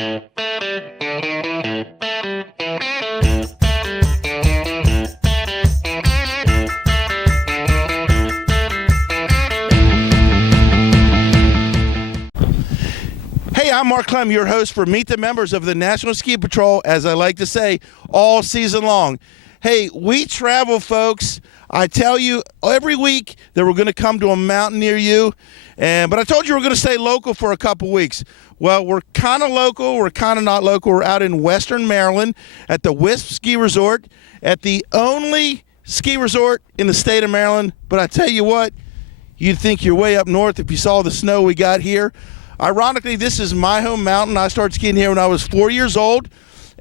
Hey, I'm Mark Clem, your host for Meet the Members of the National Ski Patrol, as I like to say, all season long. Hey, we travel, folks. I tell you every week that we're going to come to a mountain near you, but I told you we're going to stay local for a couple weeks. Well, we're kind of local. We're kind of not local. We're out in Western Maryland at the Wisp Ski Resort, at the only ski resort in the state of Maryland. But I tell you what, you'd think you're way up north if you saw the snow we got here. Ironically, this is my home mountain. I started skiing here when I was 4 years old,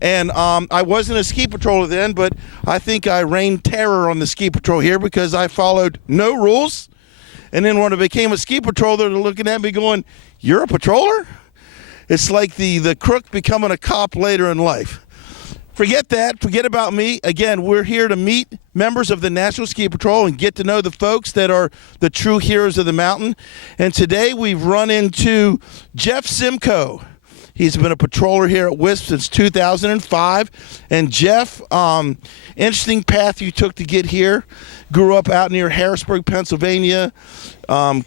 and I wasn't a ski patroller then, but I think I reigned terror on the ski patrol here because I followed no rules. And then when I became a ski patroller, they're looking at me going, "You're a patroller?" It's like the crook becoming a cop later in life. Forget that. Forget about me. Again, we're here to meet members of the National Ski Patrol and get to know the folks that are the true heroes of the mountain. And today we've run into Jeff Simcoe. He's been a patroller here at Wisp since 2005. And Jeff, interesting path you took to get here. Grew up out near Harrisburg, Pennsylvania.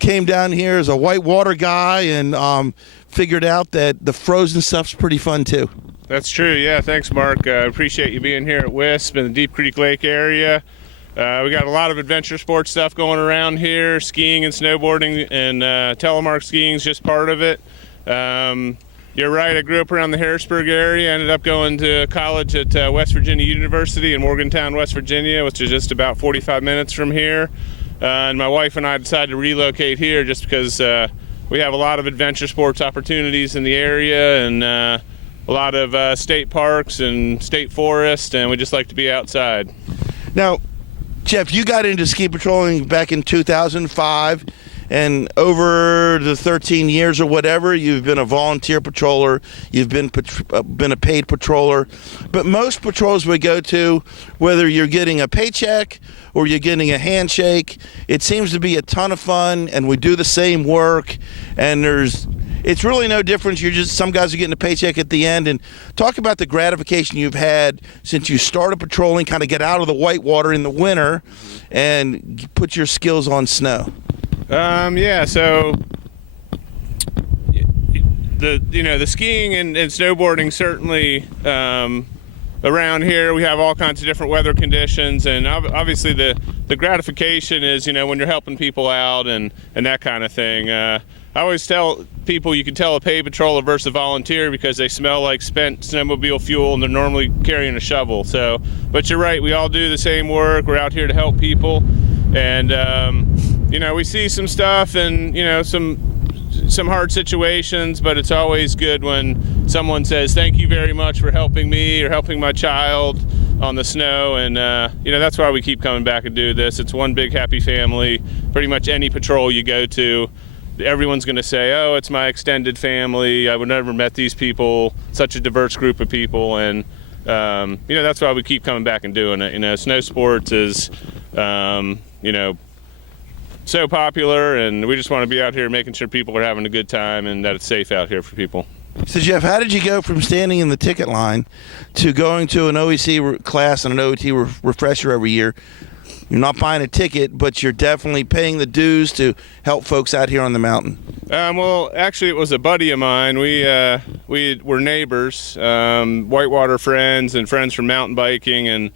Came down here as a whitewater guy and figured out that the frozen stuff's pretty fun too. That's true. Yeah, thanks, Mark. Appreciate you being here at Wisp in the Deep Creek Lake area. We got a lot of adventure sports stuff going around here, skiing and snowboarding, and telemark skiing is just part of it. You're right, I grew up around the Harrisburg area. Ended up going to college at West Virginia University in Morgantown, West Virginia, which is just about 45 minutes from here. And my wife and I decided to relocate here just because we have a lot of adventure sports opportunities in the area, and a lot of state parks and state forests, and we just like to be outside. Now, Jeff, you got into ski patrolling back in 2005, and over the 13 years or whatever, you've been a volunteer patroller, you've been a paid patroller. But most patrols we go to, whether you're getting a paycheck or you're getting a handshake, it seems to be a ton of fun, and we do the same work, and it's really no difference. Some guys are getting a paycheck at the end. And talk about the gratification you've had since you started patrolling, kind of get out of the whitewater in the winter and put your skills on snow. Yeah, so the skiing and snowboarding certainly around here we have all kinds of different weather conditions, and obviously the gratification is when you're helping people out and that kind of thing. I always tell people you can tell a paid patroller versus a volunteer because they smell like spent snowmobile fuel and they're normally carrying a shovel. But you're right, we all do the same work. We're out here to help people, and we see some stuff and some hard situations, but it's always good when someone says thank you very much for helping me or helping my child on the snow, and that's why we keep coming back and do this. It's one big happy family. Pretty much any patrol you go to, everyone's going to say, "Oh, it's my extended family. I would never met these people, such a diverse group of people," and that's why we keep coming back and doing it. Snow sports is so popular, and we just want to be out here making sure people are having a good time and that it's safe out here for people. So Jeff, how did you go from standing in the ticket line to going to an OEC class and an OET refresher every year? You're not buying a ticket, but you're definitely paying the dues to help folks out here on the mountain. Well, actually, it was a buddy of mine. We were neighbors, whitewater friends and friends from mountain biking, and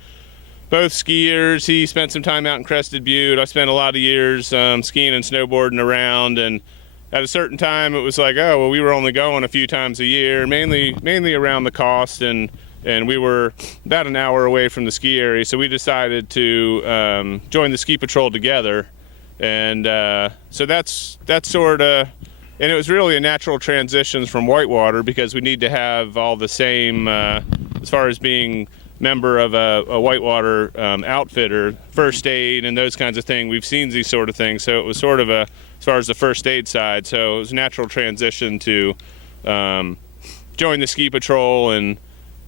both skiers. He spent some time out in Crested Butte. I spent a lot of years skiing and snowboarding around, and at a certain time it was like, oh, well, we were only going a few times a year, mainly around the coast, and we were about an hour away from the ski area, so we decided to join the ski patrol together. And so that's sort of, and it was really a natural transition from whitewater because we need to have all the same, as far as being member of a whitewater outfitter, first aid and those kinds of things. We've seen these sort of things, so it was sort of as far as the first aid side, so it was a natural transition to join the ski patrol, and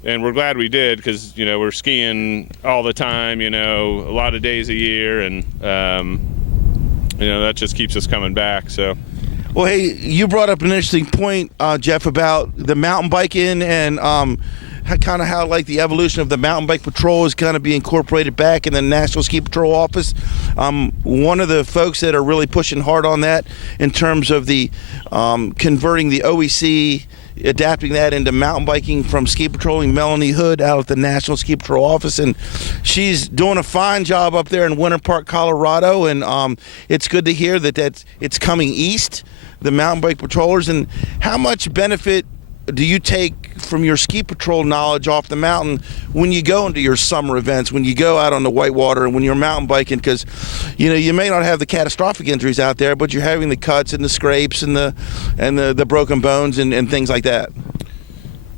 we're glad we did because we're skiing all the time, a lot of days a year, and that just keeps us coming back. So Well, hey, you brought up an interesting point, Jeff, about the mountain biking and kind of how like the evolution of the mountain bike patrol is kind of being incorporated back in the National Ski Patrol office. One of the folks that are really pushing hard on that in terms of the converting the OEC, adapting that into mountain biking from ski patrolling, Melanie Hood out at the National Ski Patrol office, and she's doing a fine job up there in Winter Park, Colorado, and it's good to hear that it's coming east, the mountain bike patrollers. And how much benefit do you take from your ski patrol knowledge off the mountain when you go into your summer events, when you go out on the whitewater and when you're mountain biking? Because you may not have the catastrophic injuries out there, but you're having the cuts and the scrapes and the broken bones and things like that.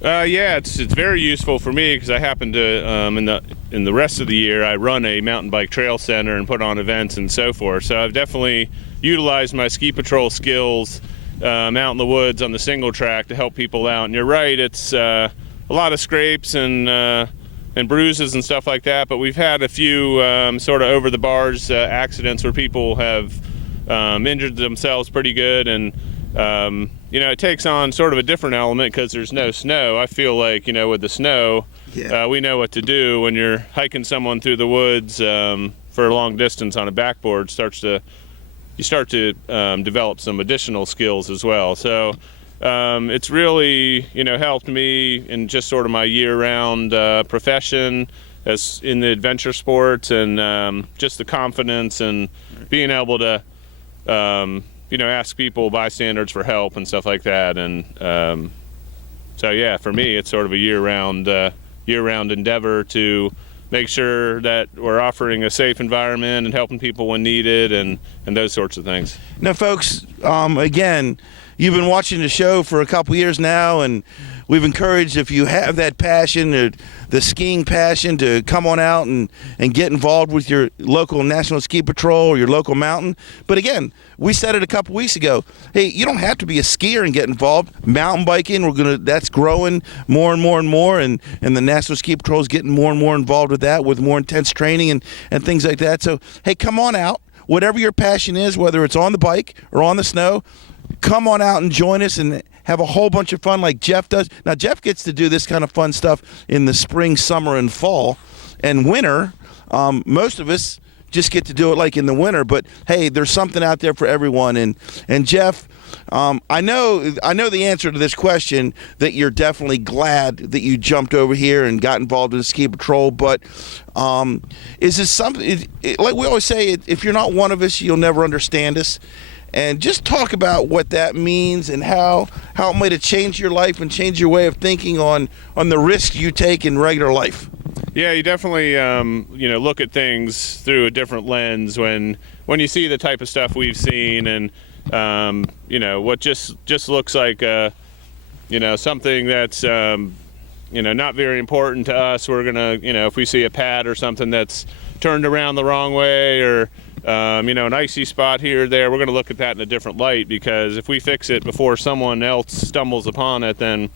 Yeah, it's very useful for me because I happen to in the rest of the year I run a mountain bike trail center and put on events and so forth. So I've definitely utilized my ski patrol skills out in the woods on the single track to help people out. And you're right, it's a lot of scrapes and bruises and stuff like that, but we've had a few sort of over the bars accidents where people have injured themselves pretty good. And it takes on sort of a different element because there's no snow. I feel like with the snow, we know what to do when you're hiking someone through the woods for a long distance on a backboard. You start to develop some additional skills as well. So it's really, helped me in just sort of my year-round profession as in the adventure sports, and just the confidence and being able to, ask people, bystanders, for help and stuff like that. And so, yeah, for me, it's sort of a year-round endeavor to make sure that we're offering a safe environment and helping people when needed and those sorts of things. Now, folks, again, you've been watching the show for a couple years now, and we've encouraged, if you have that passion, the skiing passion, to come on out and get involved with your local National Ski Patrol or your local mountain. But again, we said it a couple weeks ago, hey, you don't have to be a skier and get involved. Mountain biking, that's growing more and more and more, and the National Ski Patrol is getting more and more involved with that, with more intense training and things like that. So, hey, come on out. Whatever your passion is, whether it's on the bike or on the snow, come on out and join us and have a whole bunch of fun like Jeff does. Now, Jeff gets to do this kind of fun stuff in the spring, summer, and fall and winter. Most of us just get to do it like in the winter, but hey, there's something out there for everyone. And Jeff, I know the answer to this question, that you're definitely glad that you jumped over here and got involved in the ski patrol. But is this something? Like we always say, if you're not one of us, you'll never understand us. And just talk about what that means and how it might have changed your life and changed your way of thinking on the risks you take in regular life. Yeah, you definitely look at things through a different lens when you see the type of stuff we've seen, and what just looks like something that's not very important to us. We're gonna if we see a pad or something that's turned around the wrong way, or an icy spot here or there, we're going to look at that in a different light, because if we fix it before someone else stumbles upon it, then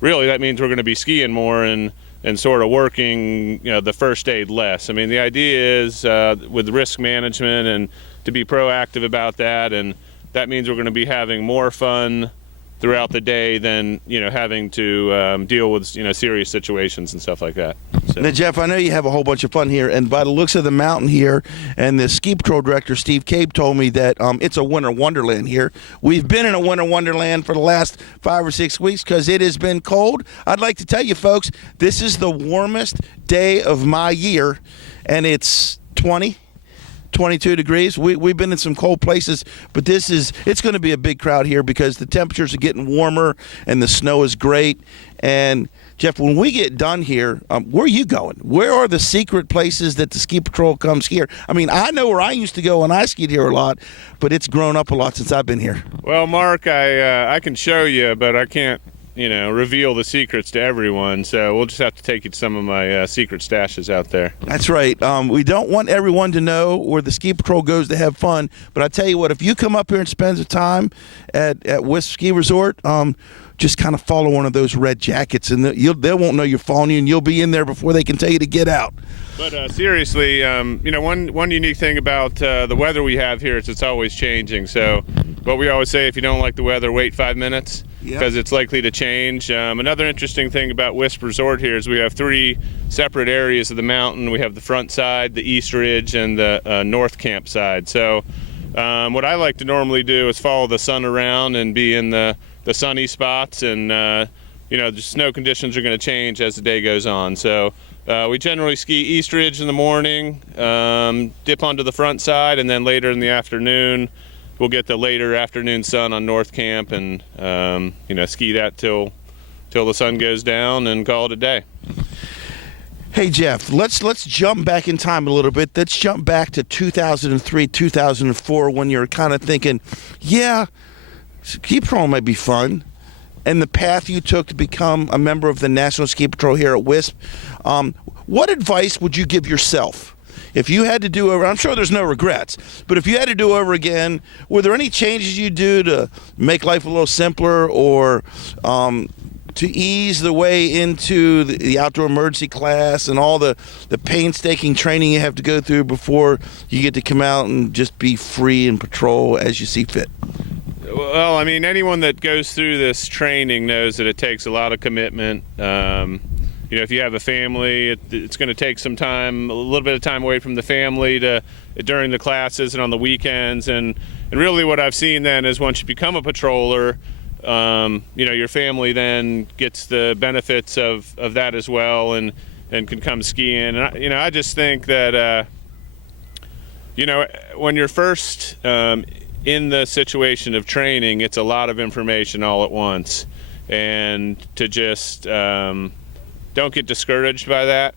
really that means we're going to be skiing more and sort of working the first aid less. I mean, the idea is with risk management and to be proactive about that, and that means we're going to be having more fun throughout the day than having to deal with serious situations and stuff like that. So. Now, Jeff, I know you have a whole bunch of fun here, and by the looks of the mountain here, and the ski patrol director Steve Cape told me that it's a winter wonderland here. We've been in a winter wonderland for the last 5 or 6 weeks because it has been cold. I'd like to tell you folks, this is the warmest day of my year, and it's 22 degrees. We've been in some cold places, but it's going to be a big crowd here because the temperatures are getting warmer and the snow is great. And Jeff, when we get done here, where are you going? Where are the secret places that the ski patrol comes here? I mean, I know where I used to go when I skied here a lot, but it's grown up a lot since I've been here. Well, Mark, I can show you, but I can't reveal the secrets to everyone, so we'll just have to take you to some of my secret stashes out there. That's right. We don't want everyone to know where the ski patrol goes to have fun, but I tell you what, if you come up here and spend some time at Wisp Ski Resort, just kind of follow one of those red jackets, and they won't know you're following you, and you'll be in there before they can tell you to get out. But seriously, one unique thing about the weather we have here is it's always changing. So But we always say if you don't like the weather, wait 5 minutes because Yep. it's likely to change. Another interesting thing about Wisp Resort here is we have 3 separate areas of the mountain. We have the front side, the east ridge, and the north camp side. So what I like to normally do is follow the sun around and be in the sunny spots, and the snow conditions are going to change as the day goes on. So we generally ski east ridge in the morning, dip onto the front side, and then later in the afternoon we'll get the later afternoon sun on north camp, and ski that till the sun goes down and call it a day. Hey Jeff, let's jump back in time a little bit. Let's jump back to 2003, 2004, when you're kind of thinking, yeah, ski patrol might be fun, and the path you took to become a member of the National Ski Patrol here at Wisp. What advice would you give yourself if you had to do over? I'm sure there's no regrets, but if you had to do over again, were there any changes you do to make life a little simpler, or to ease the way into the outdoor emergency class and all the painstaking training you have to go through before you get to come out and just be free and patrol as you see fit? Well, I mean, anyone that goes through this training knows that it takes a lot of commitment. If you have a family, it's going to take some time, a little bit of time away from the family during the classes and on the weekends. And really what I've seen then is once you become a patroller, your family then gets the benefits of that as well, and can come skiing. And I just think that when you're first in the situation of training, it's a lot of information all at once, and to just don't get discouraged by that.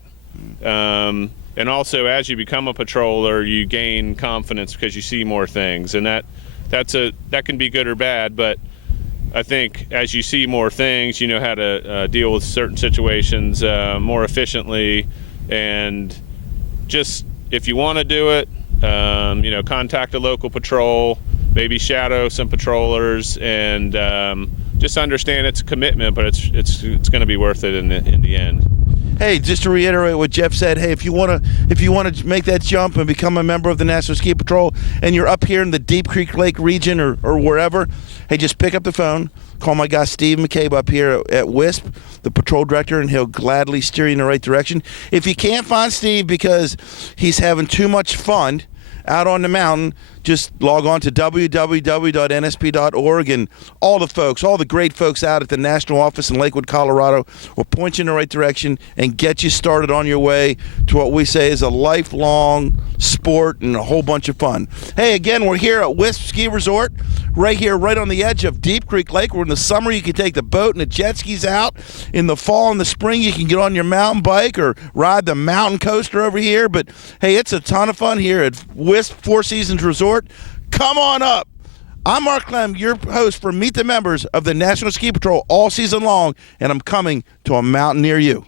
And also, as you become a patroller, you gain confidence because you see more things, and that can be good or bad. But I think as you see more things, you know how to deal with certain situations more efficiently. And just if you want to do it, contact a local patrol, maybe shadow some patrollers, and just understand it's a commitment, but it's going to be worth it in the end. Hey, just to reiterate what Jeff said, hey, if you want to make that jump and become a member of the National Ski Patrol, and you're up here in the Deep Creek Lake region or wherever, hey, just pick up the phone, call my guy Steve McCabe up here at Wisp, the patrol director, and he'll gladly steer you in the right direction. If you can't find Steve because he's having too much fun out on the mountain, just log on to www.nsp.org, and all the great folks out at the national office in Lakewood, Colorado will point you in the right direction and get you started on your way to what we say is a lifelong sport and a whole bunch of fun. Hey, again, we're here at Wisp Ski Resort, right here, right on the edge of Deep Creek Lake. Where in the summer you can take the boat and the jet skis out. In the fall and the spring you can get on your mountain bike or ride the mountain coaster over here. But hey, it's a ton of fun here at Wisp Four Seasons Resort. Come on up. I'm Mark Clem, your host for Meet the Members of the National Ski Patrol all season long, and I'm coming to a mountain near you.